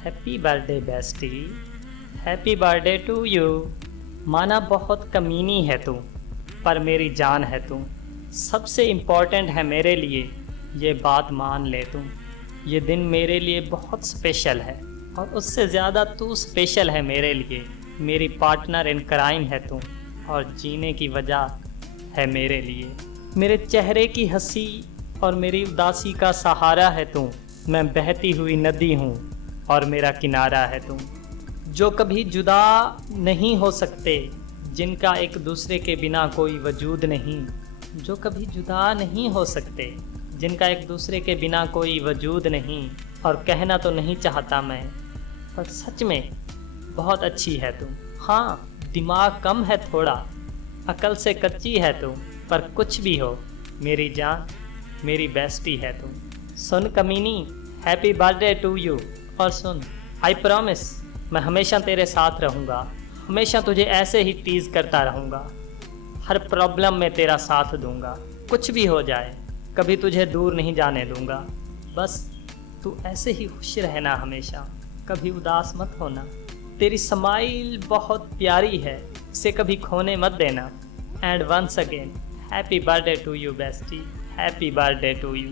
Happy birthday bestie, happy birthday to you. माना बहुत कमीनी है तू, पर मेरी जान है तू। सबसे इम्पोर्टेंट है मेरे लिए, ये बात मान ले तू। ये दिन मेरे लिए बहुत स्पेशल है, और उससे ज़्यादा तू स्पेशल है मेरे लिए। मेरी पार्टनर इन क्राइम है तू, और जीने की वजह है मेरे लिए। मेरे चेहरे की हंसी और मेरी उदासी का सहारा है तू। मैं बहती हुई नदी हूँ और मेरा किनारा है तू। जो कभी जुदा नहीं हो सकते, जिनका एक दूसरे के बिना कोई वजूद नहीं। जो कभी जुदा नहीं हो सकते, जिनका एक दूसरे के बिना कोई वजूद नहीं। और कहना तो नहीं चाहता मैं, पर सच में बहुत अच्छी है तू। हाँ, दिमाग कम है थोड़ा, अकल से कच्ची है तू, पर कुछ भी हो मेरी जान, मेरी बेस्टी है तू। सुन कमीनी, हैप्पी बर्थडे टू यू। और सुन, आई प्रॉमिस, मैं हमेशा तेरे साथ रहूँगा। हमेशा तुझे ऐसे ही टीज़ करता रहूँगा। हर प्रॉब्लम में तेरा साथ दूँगा। कुछ भी हो जाए, कभी तुझे दूर नहीं जाने दूँगा। बस तू ऐसे ही खुश रहना हमेशा, कभी उदास मत होना। तेरी स्माइल बहुत प्यारी है, इसे कभी खोने मत देना। And once again, happy birthday to you bestie, happy birthday to you.